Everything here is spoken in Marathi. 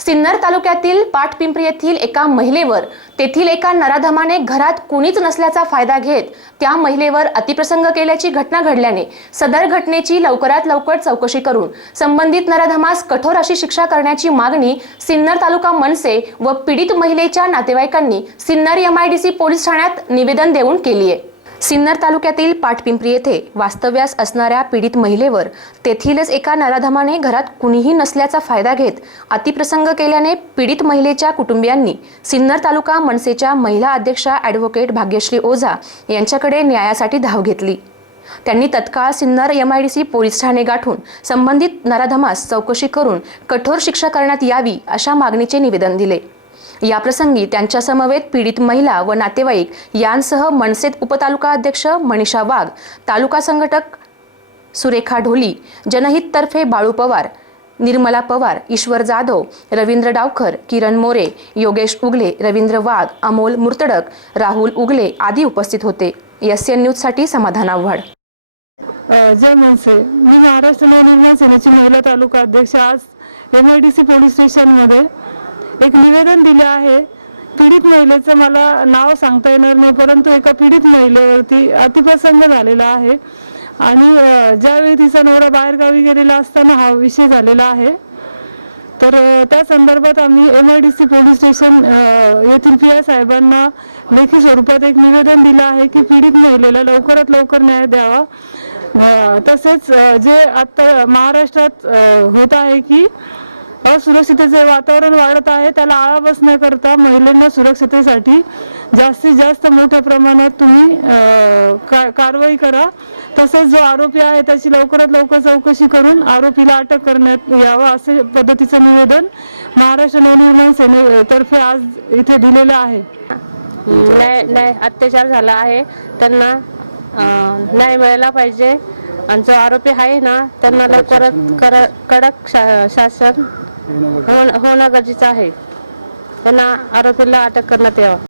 सिन्नर तालुक्यातील पाटपिंपरी येथील एका महिलेवर तेथील एका नराधमाने घरात कुणीच नसल्याचा फायदा घेत त्या महिलेवर अतिप्रसंग केल्याची घटना घडल्याने सदर घटनेची लवकरात लवकर चौकशी करून संबंधित नराधमास कठोर अशी शिक्षा करण्याची मागणी सिन्नर तालुका मनसे व पीडित महिलेच्या नातेवाईकांनी सिन्नर एमआयडीसी पोलीस ठाण्यात निवेदन देऊन केली आहे सिन्नर तालुक्यातील पाटपिंपरी येथे वास्तव्यास असणाऱ्या पीडित महिलेवर तेथीलच एका नराधमाने घरात कुणीही नसल्याचा फायदा घेत अतिप्रसंग केल्याने पीडित महिलेच्या कुटुंबियांनी सिन्नर तालुका मनसेच्या महिला अध्यक्षा ॲडव्होकेट भाग्यश्री ओझा यांच्याकडे न्यायासाठी धाव घेतली. त्यांनी तत्काळ सिन्नर एमआयडीसी पोलीस ठाणे गाठून संबंधित नराधमास चौकशी करून कठोर शिक्षा करण्यात यावी अशा मागणीचे निवेदन दिले. याप्रसंगी त्यांच्या समवेत पीडित महिला व नातेवाईक यांसह मनसेत उपतालुका अध्यक्ष मनीषा वाघ तालुका संघटक सुरेखा ढोली जनहिततर्फे बाळू पवार निर्मला पवार ईश्वर जाधव रवींद्र डावखर किरण मोरे योगेश उगले रवींद्र वाघ अमोल मुर्तडक राहुल उगले आदी उपस्थित होते. एस एन न्यूजसाठी समाधान आव्हाड. जय मनसे. मी महाराष्ट्र नवनिर्माण सेनेची महिला तालुका अध्यक्ष. आज M I D C police स्टेशनमध्ये एक निवेदन दिले आहे. पीडित महिलेचं मला नाव सांगता येणार नाही परंतु एका पीडित महिलेवरती अतिप्रसंग झालेला आहे. आणि ज्यावेळी तिचा नवरा बाहेरगावी गेलेला असताना हा विषय झालेला आहे. तर त्या संदर्भात आम्ही M I D C police station येथील पी आय साहेबांना लेखी स्वरूपात एक निवेदन दिलं आहे की पीडित महिलेला लवकरात लवकर न्याय द्यावा. तसेच जे आत्ता महाराष्ट्रात होत आहे की असुरक्षितेचे वातावरण वाढत आहे. त्याला आळा बसण्याकरता महिलांना सुरक्षितेसाठी जास्तीत जास्त मोठ्या प्रमाणात तुम्ही का कारवाई करा. तसेच जो आरोपी आहे त्याची लवकरात लवकर चौकशी करून आरोपीला अटक करण्यात यावं असे पद्धतीचं निवेदन महाराष्ट्र नवनिर्माण सेनेतर्फे आज इथे दिलेलं आहे. न्याय न्याय अत्याचार झाला आहे. त्यांना न्याय मिळायला पाहिजे. आणि जो आरोपी आहे ना त्यांना लवकरात कर कडक शा शासन होणं होणं गरजेचं आहे. हो, त्यांना आरोपीला अटक करण्यात यावं.